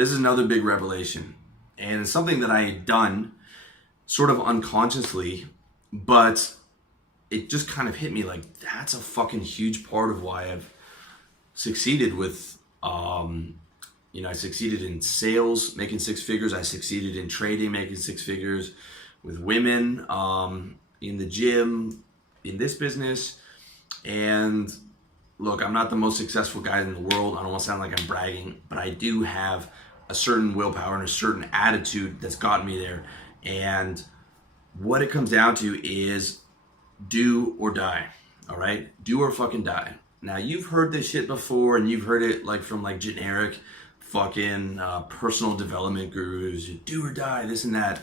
this is another big revelation. And it's something that I had done sort of unconsciously, but it just kind of hit me like that's a fucking huge part of why I've succeeded with, I succeeded in sales, making six figures. I succeeded in trading, making six figures with women, in the gym, in this business. And look, I'm not the most successful guy in the world. I don't want to sound like I'm bragging, but I do have a certain willpower and a certain attitude that's gotten me there. And what it comes down to is do or die. All right? Do or fucking die. Now, you've heard this shit before, and you've heard it like from like generic fucking personal development gurus. Do or die, this and that.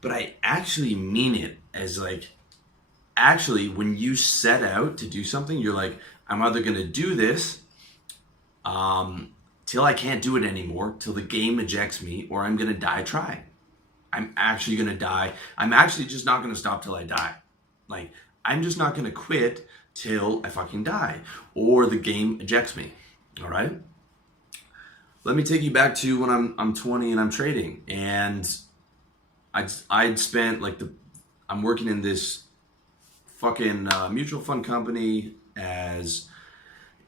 But I actually mean it as like, actually, when you set out to do something, you're like, I'm either going to do this till I can't do it anymore, till the game ejects me, or I'm going to die trying. I'm actually going to die. I'm actually just not going to stop till I die. Like, I'm just not going to quit till I fucking die, or the game ejects me. All right? Let me take you back to when I'm 20 and I'm trading, and I'd spent like I'm working in this fucking mutual fund company as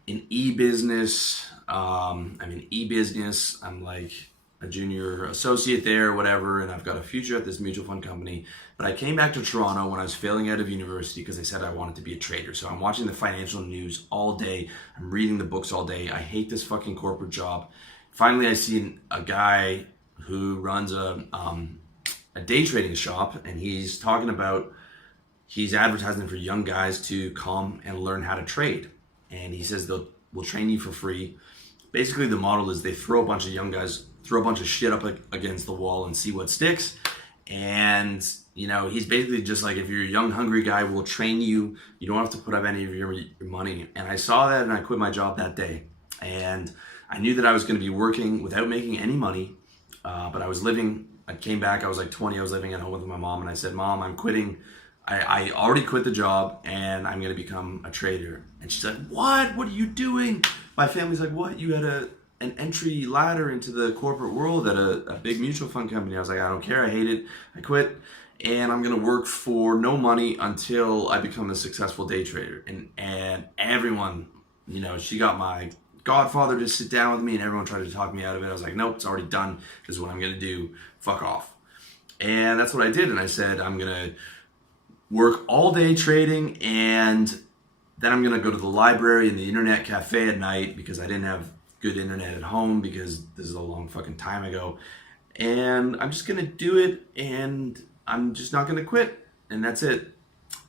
an e-business. I'm in e-business. I'm like a junior associate there or whatever, and I've got a future at this mutual fund company. But I came back to Toronto when I was failing out of university because I said I wanted to be a trader. So I'm watching the financial news all day. I'm reading the books all day. I hate this fucking corporate job. Finally, I see a guy who runs a day trading shop, and he's talking about, he's advertising for young guys to come and learn how to trade. And he says we'll train you for free. Basically, the model is they throw a bunch of young guys, throw a bunch of shit up against the wall and see what sticks. And, he's basically just like, if you're a young, hungry guy, we'll train you. You don't have to put up any of your money. And I saw that, and I quit my job that day. And I knew that I was going to be working without making any money. But I came back, I was like 20, I was living at home with my mom, and I said, Mom, I'm quitting. I already quit the job, and I'm going to become a trader. And she's like, what? What are you doing? My family's like, what? You had an entry ladder into the corporate world at a big mutual fund company. I was like, I don't care. I hate it. I quit. And I'm going to work for no money until I become a successful day trader. And everyone, she got my godfather to sit down with me, and everyone tried to talk me out of it. I was like, nope, it's already done. This is what I'm going to do. Fuck off. And that's what I did. And I said, I'm going to work all day trading, and then I'm going to go to the library and the internet cafe at night because I didn't have good internet at home because this is a long fucking time ago. And I'm just going to do it, and I'm just not going to quit. And that's it.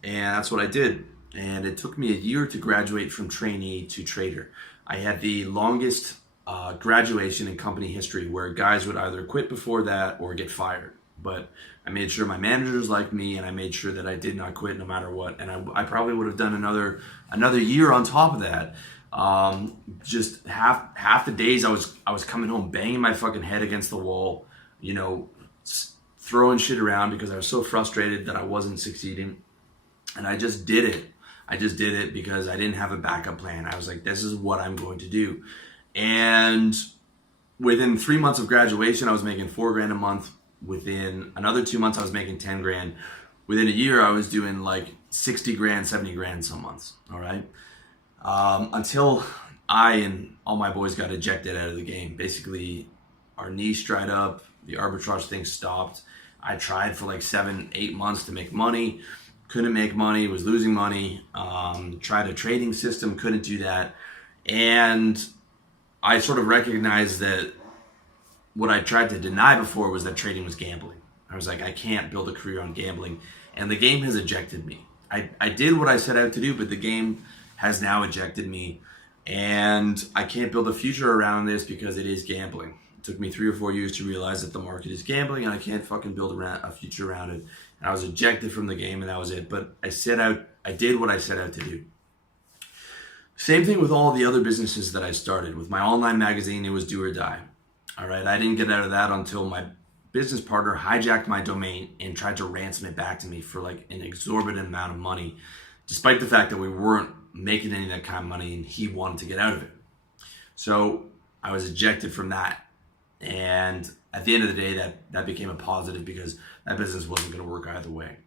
And that's what I did. And it took me a year to graduate from trainee to trader. I had the longest graduation in company history, where guys would either quit before that or get fired. But I made sure my managers liked me, and I made sure that I did not quit no matter what. And I probably would have done another year on top of that. Just half the days I was coming home banging my fucking head against the wall, throwing shit around because I was so frustrated that I wasn't succeeding. And I just did it. I just did it because I didn't have a backup plan. I was like, this is what I'm going to do. And within 3 months of graduation, I was making $4,000 a month. Within another 2 months, I was making 10 grand. Within a year, I was doing like 60 grand, 70 grand some months. All right. Until I and all my boys got ejected out of the game. Basically, our niche dried up. The arbitrage thing stopped. I tried for like 7-8 months to make money. Couldn't make money, was losing money. Tried a trading system, couldn't do that. And I sort of recognized that what I tried to deny before was that trading was gambling. I was like, I can't build a career on gambling. And the game has ejected me. I did what I set out to do, but the game has now ejected me. And I can't build a future around this because it is gambling. It took me 3 or 4 years to realize that the market is gambling, and I can't fucking build a future around it. And I was ejected from the game, and that was it. But I did what I set out to do. Same thing with all the other businesses that I started. With my online magazine, it was do or die. All right, I didn't get out of that until my business partner hijacked my domain and tried to ransom it back to me for like an exorbitant amount of money, despite the fact that we weren't making any of that kind of money and he wanted to get out of it. So I was ejected from that. And at the end of the day, that became a positive because that business wasn't going to work either way.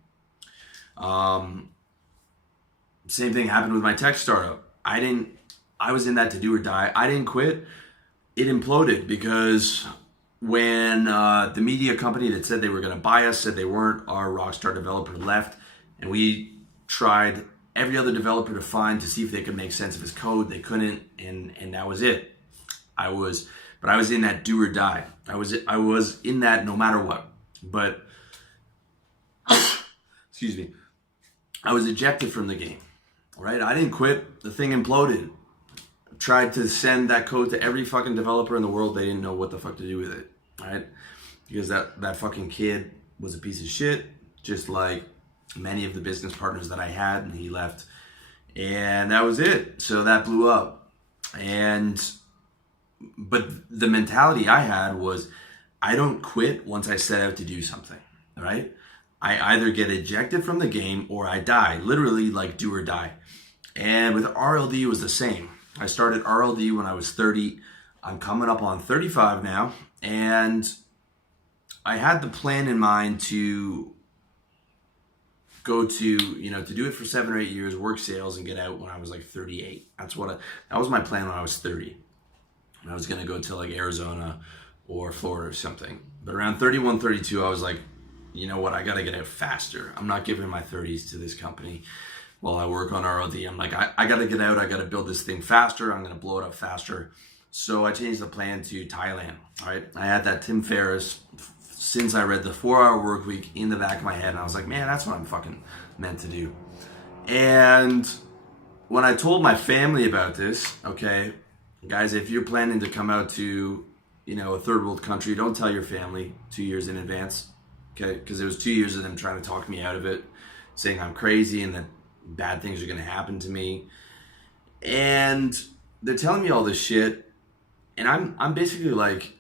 Same thing happened with my tech startup. I was in that to do or die. I didn't quit. It imploded because when the media company that said they were going to buy us said they weren't, our Rockstar developer left, and we tried every other developer to find to see if they could make sense of his code. They couldn't, and that was it. I was in that do or die. I was in that no matter what. But excuse me, I was ejected from the game. Right? I didn't quit. The thing imploded. Tried to send that code to every fucking developer in the world. They didn't know what the fuck to do with it. Right? Because that fucking kid was a piece of shit, just like many of the business partners that I had, and he left. And that was it. So that blew up. But the mentality I had was, I don't quit once I set out to do something, right? I either get ejected from the game or I die, literally like do or die. And with RLD, it was the same. I started RLD when I was 30. I'm coming up on 35 now. And I had the plan in mind to go to do it for 7 or 8 years, work sales, and get out when I was like 38. That was my plan when I was 30. And I was going to go to like Arizona or Florida or something. But around 31, 32, I was like, you know what? I got to get out faster. I'm not giving my 30s to this company while I work on RLD. I'm like, I got to get out. I got to build this thing faster. I'm going to blow it up faster. So I changed the plan to Thailand. All right. I had that Tim Ferriss since I read the 4-Hour Workweek in the back of my head. And I was like, man, that's what I'm fucking meant to do. And when I told my family about this, okay, guys, if you're planning to come out to, a third world country, don't tell your family 2 years in advance. Okay, because it was 2 years of them trying to talk me out of it, saying I'm crazy and that bad things are going to happen to me. And they're telling me all this shit, and I'm basically like,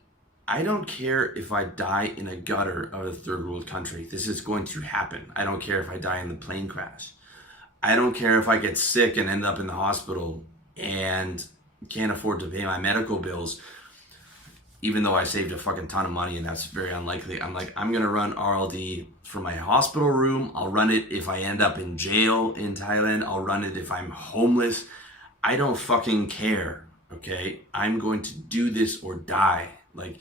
I don't care if I die in a gutter of a third world country. This is going to happen. I don't care if I die in the plane crash. I don't care if I get sick and end up in the hospital and can't afford to pay my medical bills, even though I saved a fucking ton of money, and that's very unlikely. I'm like, I'm gonna run RLD from my hospital room. I'll run it if I end up in jail in Thailand. I'll run it if I'm homeless. I don't fucking care, okay? I'm going to do this or die. Like,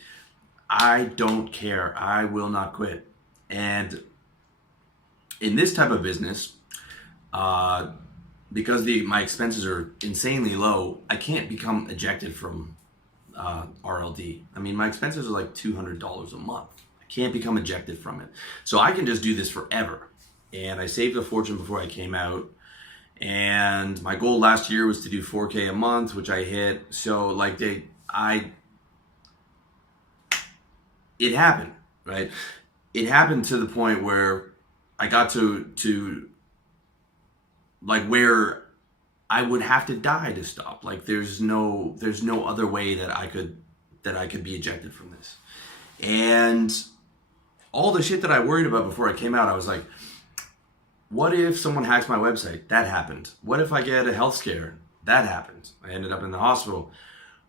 I don't care. I will not quit. And in this type of business, because my expenses are insanely low, I can't become ejected from RLD. I mean, my expenses are like $200 a month. I can't become ejected from it. So I can just do this forever. And I saved a fortune before I came out. And my goal last year was to do 4K a month, which I hit. So like it happened, right? It happened to the point where I got to like where I would have to die to stop. Like there's no other way that I could be ejected from this. And all the shit that I worried about before I came out, I was like, what if someone hacks my website? That happened. What if I get a health scare? That happened. I ended up in the hospital.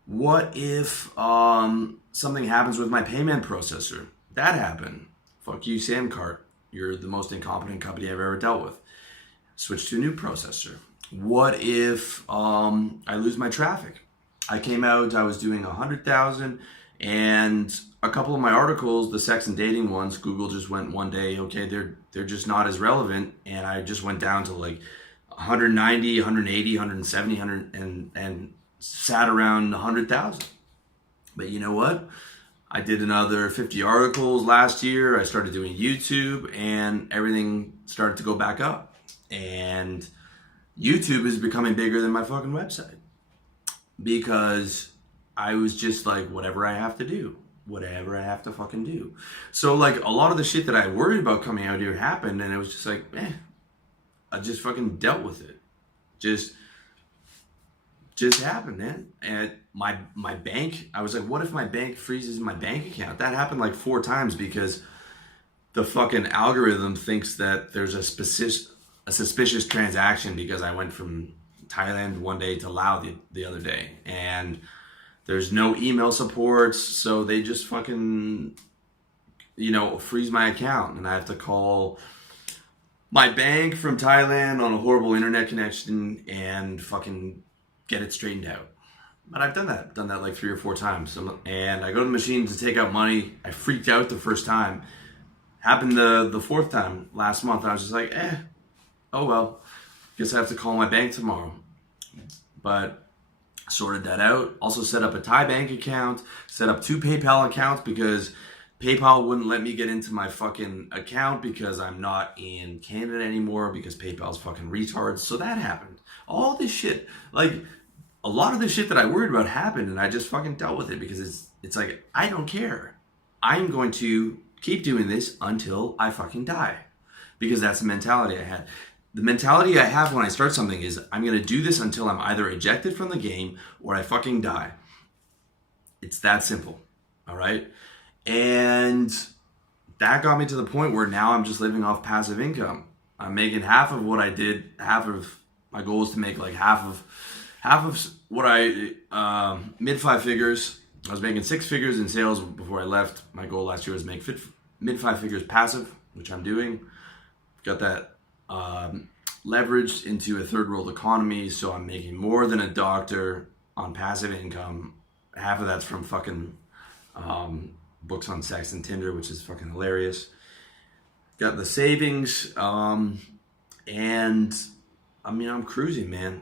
What if something happens with my payment processor? That happened. Fuck you, Samcart. You're the most incompetent company I've ever dealt with. Switch to a new processor. What if I lose my traffic? I came out, I was doing 100,000, and a couple of my articles, the sex and dating ones, Google just went one day, okay, they're just not as relevant, and I just went down to like 190, 180, 170, 100, and sat around 100,000. But you know what? I did another 50 articles last year. I started doing YouTube, and everything started to go back up. And YouTube is becoming bigger than my fucking website because I was just like, whatever I have to do, whatever I have to fucking do. So like a lot of the shit that I worried about coming out here happened, and it was just like, I just fucking dealt with it. Just happened, man. And my bank, I was like, what if my bank freezes my bank account? That happened like 4 times because the fucking algorithm thinks that there's a suspicious transaction because I went from Thailand one day to Laos the other day. And There's no email support, so they just fucking, freeze my account, and I have to call my bank from Thailand on a horrible internet connection and fucking get it straightened out. But I've done that like 3 or 4 times. And I go to the machine to take out money. I freaked out the first time. Happened the fourth time last month. I was just like, oh well. Guess I have to call my bank tomorrow. But sorted that out. Also set up a Thai bank account. Set up 2 PayPal accounts because PayPal wouldn't let me get into my fucking account because I'm not in Canada anymore because PayPal's fucking retards. So that happened. All this shit, like a lot of the shit that I worried about happened, and I just fucking dealt with it because it's like I don't care. I'm going to keep doing this until I fucking die because that's the mentality I had. The mentality I have when I start something is I'm going to do this until I'm either ejected from the game or I fucking die. It's that simple. All right. And that got me to the point where now I'm just living off passive income. I'm making half of what I did. Half of my goal is to make like half of what I mid 5 figures. I was making 6 figures in sales before I left. My goal last year was make mid 5 figures passive, which I'm doing. Got that leveraged into a third world economy, so I'm making more than a doctor on passive income. Half of that's from fucking books on sex and Tinder, which is fucking hilarious. Got the savings, and I mean, I'm cruising, man.